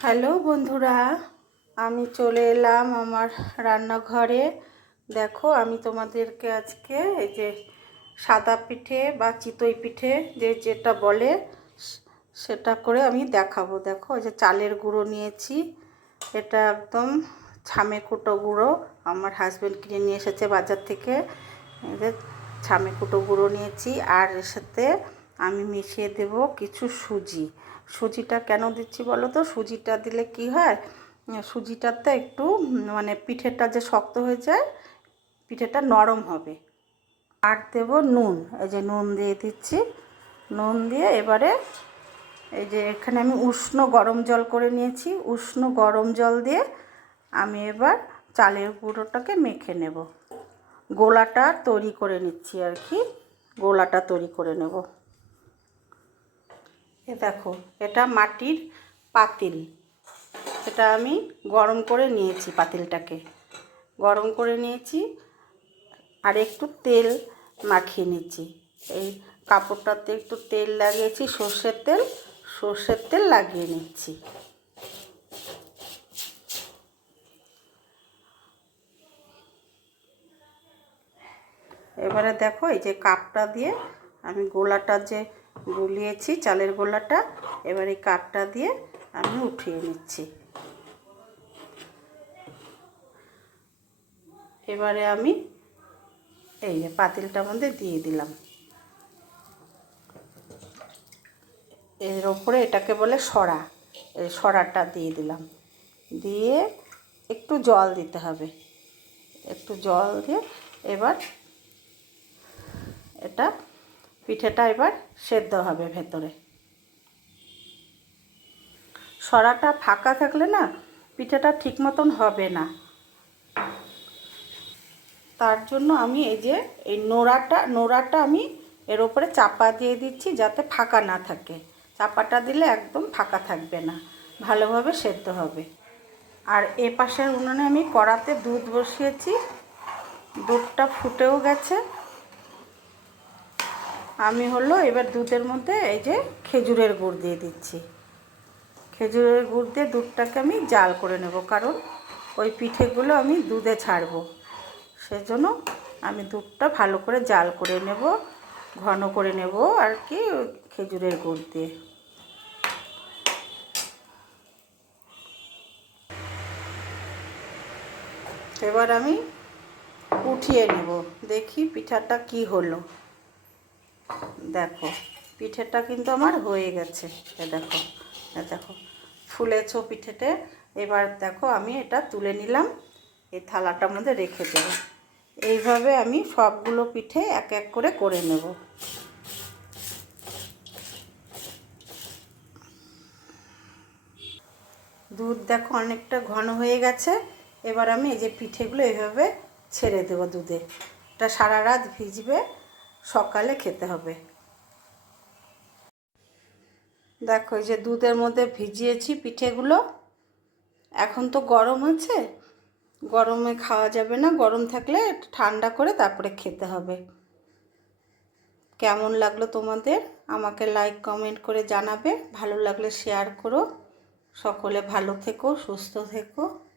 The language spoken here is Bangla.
হ্যালো বন্ধুরা, আমি চলে এলাম আমার রান্নাঘরে। দেখো, আমি তোমাদেরকে আজকে এই যে সাদা পিঠে বা চিতই পিঠে যে যেটা বলে, সেটা করে আমি দেখাবো। দেখো যে চালের গুঁড়ো নিয়েছি। এটা একদম ছামে কুটো গুঁড়ো। আমার হাজব্যান্ড কিনে নিয়ে এসেছে বাজার থেকে। ছামে কুটো গুঁড়ো নিয়েছি। আর এর সাথে আমি মিশিয়ে দেব কিছু সুজি। সুজিটা কেন দিচ্ছি বলো তো? সুজিটা দিলে কি হয়? সুজিটাতে একটু মানে পিঠেটা যে শক্ত হয়ে যায়, পিঠেটা নরম হবে। আর দেবো নুন। এই যে নুন দিয়ে দিচ্ছি। নুন দিয়ে এবারে এই যে এখানে আমি উষ্ণ গরম জল করে নিয়েছি। উষ্ণ গরম জল দিয়ে আমি এবার চালের গুঁড়োটাকে মেখে নেব। গোলাটা তৈরি করে নিচ্ছি আর কি। গোলাটা তৈরি করে নেব। এ দেখো, এটা মাটির পাতিল। এটা আমি গরম করে নিয়েছি পাতিলটাকে। গরম করে নিয়েছি আর একটু তেল মাখিয়ে নিচ্ছি এই কাপড়টাতে একটু তেল লাগিয়েছি, সর্ষের তেল সর্ষের তেল লাগিয়ে নিচ্ছি। এবারে দেখো, এই যে কাপটা দিয়ে আমি গোলাটা যে গুলিয়েছি, চালের গোলাটা। এবার এই কাপটা দিয়ে আমি উঠিয়ে নিচ্ছি। এবারে আমি এই যে পাতিলটার মধ্যে দিয়ে দিলাম। এর ওপরে এটাকে বলে সরা এই সরাটা দিয়ে দিলাম। দিয়ে একটু জল দিতে হবে। একটু জল দিয়ে এবার এটা পিঠেটা এবার সেদ্ধ হবে ভেতরে। সরাটা ফাঁকা থাকলে না পিঠেটা ঠিক মতন হবে না। তার জন্য আমি এই যে, এই নোড়াটা নোড়াটা আমি এর ওপরে চাপা দিয়ে দিচ্ছি যাতে ফাঁকা না থাকে। চাপাটা দিলে একদম ফাঁকা থাকবে না, ভালোভাবে সেদ্ধ হবে। আর এ পাশের উনুনে আমি কড়াতে দুধ বসিয়েছি, দুধটা ফুটেও গেছে। আমি হলো এবার দুধের মধ্যে এই যে খেজুরের গুড় দিয়ে দিচ্ছি। খেজুরের গুড় দিয়ে দুধটাকে আমি জাল করে নেব, কারণ ওই পিঠেগুলো আমি দুধে ছাড়বো। সেজন্য আমি দুধটা ভালো করে জাল করে নেব, ঘন করে নেব আর কি খেজুরের গুড় দিয়ে। এবার আমি উঠিয়ে নেব, দেখি পিঠাটা কি হলো। দেখো, পিঠেটা কিন্তু আমার হয়ে গেছে। দেখো দেখো, ফুলেছো পিঠেতে। এবার দেখো, আমি এটা তুলে নিলাম। এই থালাটার মধ্যে রেখে দেব। এইভাবে আমি সবগুলো পিঠে এক এক করে করে নেব। দুধ দেখো অনেকটা ঘন হয়ে গেছে। এবার আমি এই যে পিঠেগুলো এইভাবে ছেড়ে দেবো দুধে। এটা সারা রাত ভিজবে। সকালে খেতে হবে। দেখো যে দুধের মধ্যে ভিজিয়েছি পিঠেগুলো। এখন তো গরম আছে। গরমে খাওয়া যাবে না। গরম থাকলে ঠান্ডা করে তারপরে খেতে হবে। কেমন লাগল তোমাদের? আমাকে লাইক কমেন্ট করে জানাবে। ভালো লাগলে শেয়ার করো। সকলে ভালো থেকো, সুস্থ থেকো।